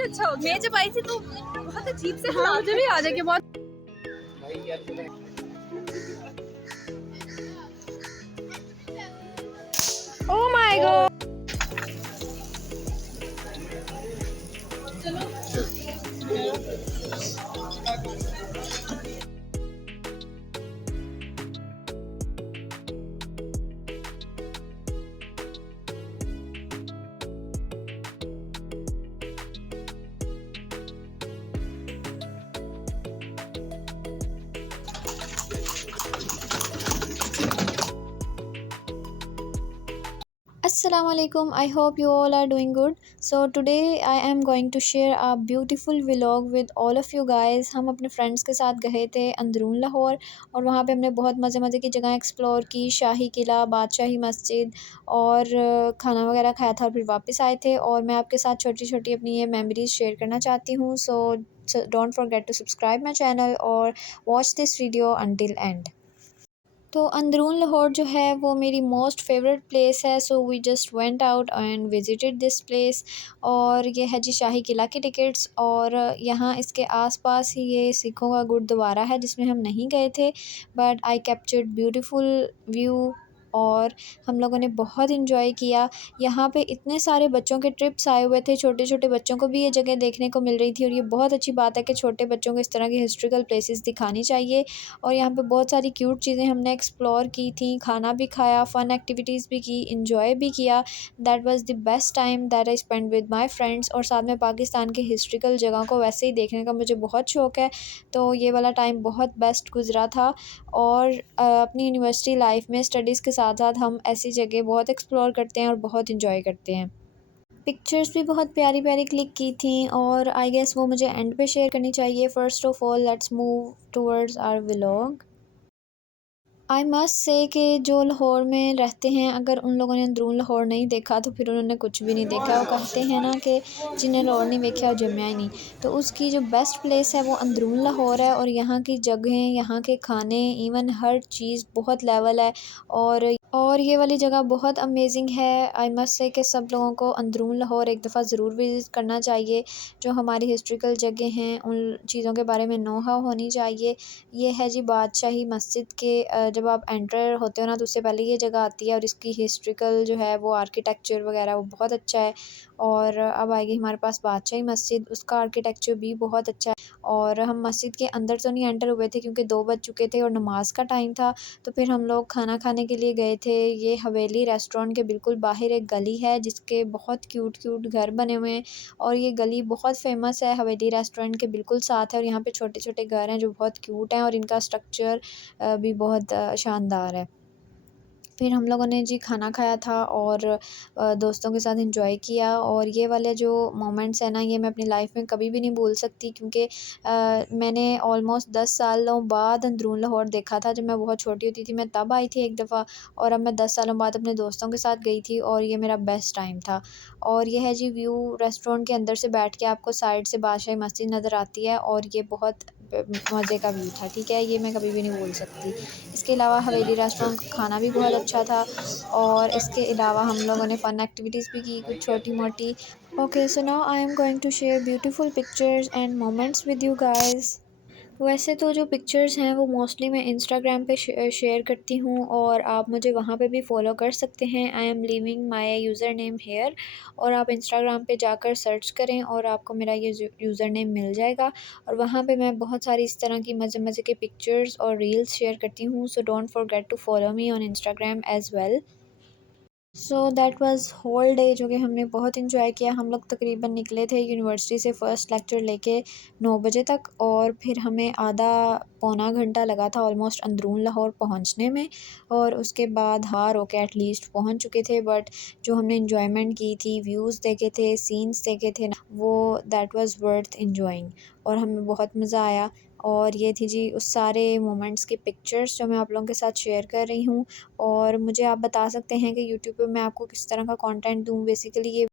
काफी अच्छा हो गया। मैं जब आई थी तो बहुत अजीब से हालात, मुझे भी आ जाके बहुत। Oh my God. Assalamualaikum. I hope you all are doing good. So today I am going to share a beautiful vlog with all of you guys. हम अपने फ्रेंड्स के साथ गए थे अंदरून लाहौर और वहाँ पे हमने बहुत मज़े की जगह एक्सप्लोर की, शाही किला, बादशाही मस्जिद और खाना वगैरह खाया था और फिर वापस आए थे। और मैं आपके साथ छोटी छोटी अपनी ये मेमोरीज़ शेयर करना चाहती हूँ। So don't forget to subscribe my channel और watch this video until end. तो अंदरून लाहौर जो है वो मेरी मोस्ट फेवरेट प्लेस है। So we just went out and visited this place. और ये है जी शाही किला की टिकट्स। और यहाँ इसके आसपास ही ये सिखों का गुरुद्वारा है जिसमें हम नहीं गए थे, but I captured beautiful view और हम लोगों ने बहुत इन्जॉय किया। यहाँ पे इतने सारे बच्चों के ट्रिप्स आए हुए थे, छोटे छोटे बच्चों को भी ये जगह देखने को मिल रही थी और ये बहुत अच्छी बात है कि छोटे बच्चों को इस तरह की हिस्ट्रिकल प्लेसेस दिखानी चाहिए। और यहाँ पे बहुत सारी क्यूट चीज़ें हमने एक्सप्लोर की थी, खाना भी खाया, फ़न एक्टिविटीज़ भी की, इंजॉय भी किया। That was the best time that I spend with my friends. और साथ में पाकिस्तान की हिस्ट्रिकल जगह को वैसे ही देखने का मुझे बहुत शौक़ है, तो ये वाला टाइम बहुत बेस्ट गुज़रा था। और अपनी यूनिवर्सिटी लाइफ में स्टडीज़ के साथ साथ हम ऐसी जगह बहुत एक्सप्लोर करते हैं और बहुत इंजॉय करते हैं। पिक्चर्स भी बहुत प्यारी प्यारी क्लिक की थी और आई गेस वो मुझे एंड पे शेयर करनी चाहिए। First of all let's move towards our vlog. I must say कि जो लाहौर में रहते हैं, अगर उन लोगों ने अंदरून लाहौर नहीं देखा तो फिर उन्होंने कुछ भी नहीं देखा। वो कहते हैं ना कि जिन्हें लाहौर नहीं देखा वो जम्या ही नहीं। तो उसकी जो बेस्ट प्लेस है वो अंदरून लाहौर है। और यहाँ की जगहें, यहाँ के खाने, इवन हर चीज़ बहुत लेवल है। और ये वाली जगह बहुत अमेजिंग है। आई मस्ट से कि सब लोगों को अंदरून लाहौर एक दफ़ा ज़रूर विज़िट करना चाहिए। जो हमारी हिस्ट्रिकल जगह हैं उन चीज़ों के बारे में नोहाव होनी चाहिए। ये है जी बादशाही मस्जिद के जब आप एंटर होते हो ना तो उससे पहले ये जगह आती है। और इसकी हिस्ट्रिकल जो है वो आर्किटेक्चर वगैरह वो बहुत अच्छा है। और अब आएगी हमारे पास बादशाही मस्जिद, उसका आर्किटेक्चर भी बहुत अच्छा है। और हम मस्जिद के अंदर तो नहीं एंटर हुए थे क्योंकि 2 बज चुके थे और नमाज का टाइम था। तो फिर हम लोग खाना खाने के लिए गए थे। ये हवेली रेस्टोरेंट के बिल्कुल बाहर एक गली है जिसके बहुत क्यूट क्यूट घर बने हुए हैं। और ये गली बहुत फेमस है हवेली रेस्टोरेंट के बिल्कुल साथ है। और यहाँ पे छोटे छोटे घर हैं जो बहुत क्यूट हैं और इनका स्ट्रक्चर भी बहुत शानदार है। फिर हम लोगों ने जी खाना खाया था और दोस्तों के साथ एंजॉय किया। और ये वाले जो मोमेंट्स हैं ना ये मैं अपनी लाइफ में कभी भी नहीं भूल सकती क्योंकि मैंने ऑलमोस्ट 10 सालों बाद अंदरून लाहौर देखा था। जब मैं बहुत छोटी होती थी मैं तब आई थी एक दफ़ा, और अब मैं 10 सालों बाद अपने दोस्तों के साथ गई थी और ये मेरा बेस्ट टाइम था। और ये है जी व्यू, रेस्टोरेंट के अंदर से बैठ के आपको साइड से बादशाही मस्जिद नज़र आती है और ये बहुत मज़े का व्यू था। ठीक है, ये मैं कभी भी नहीं भूल सकती। इसके अलावा हवेली रेस्टोरेंट का खाना भी बहुत अच्छा था। और इसके अलावा हम लोगों ने फ़न एक्टिविटीज़ भी की कुछ छोटी-मोटी। Okay, so now I am going to share beautiful pictures and moments with you guys. वैसे तो जो पिक्चर्स हैं वो मोस्टली मैं इंस्टाग्राम पे शेयर करती हूँ और आप मुझे वहाँ पे भी फॉलो कर सकते हैं। I am leaving my user name here. और आप इंस्टाग्राम पे जाकर सर्च करें और आपको मेरा ये यूज़र नेम मिल जाएगा। और वहाँ पे मैं बहुत सारी इस तरह की मज़े मज़े के पिक्चर्स और रील्स शेयर करती हूँ। So don't forget to follow me on Instagram as well. So that was whole day जो कि हमने बहुत इन्जॉय किया। हम लोग तकरीबन निकले थे यूनिवर्सिटी से फ़र्स्ट लेक्चर लेके 9 बजे तक। और फिर हमें आधा पौना घंटा लगा था ऑलमोस्ट अंदरून लाहौर पहुंचने में। और उसके बाद हार होके एटलीस्ट पहुंच चुके थे। बट जो हमने इन्जॉयमेंट की थी, व्यूज़ देखे थे, सीन्स देखे थे ना, वो दैट वाज़ वर्थ इन्जॉइंग और हमें बहुत मज़ा आया। और ये थी जी उस सारे मोमेंट्स की पिक्चर्स जो मैं आप लोगों के साथ शेयर कर रही हूँ। और मुझे आप बता सकते हैं कि यूट्यूब पे मैं आपको किस तरह का कंटेंट दूँ। बेसिकली ये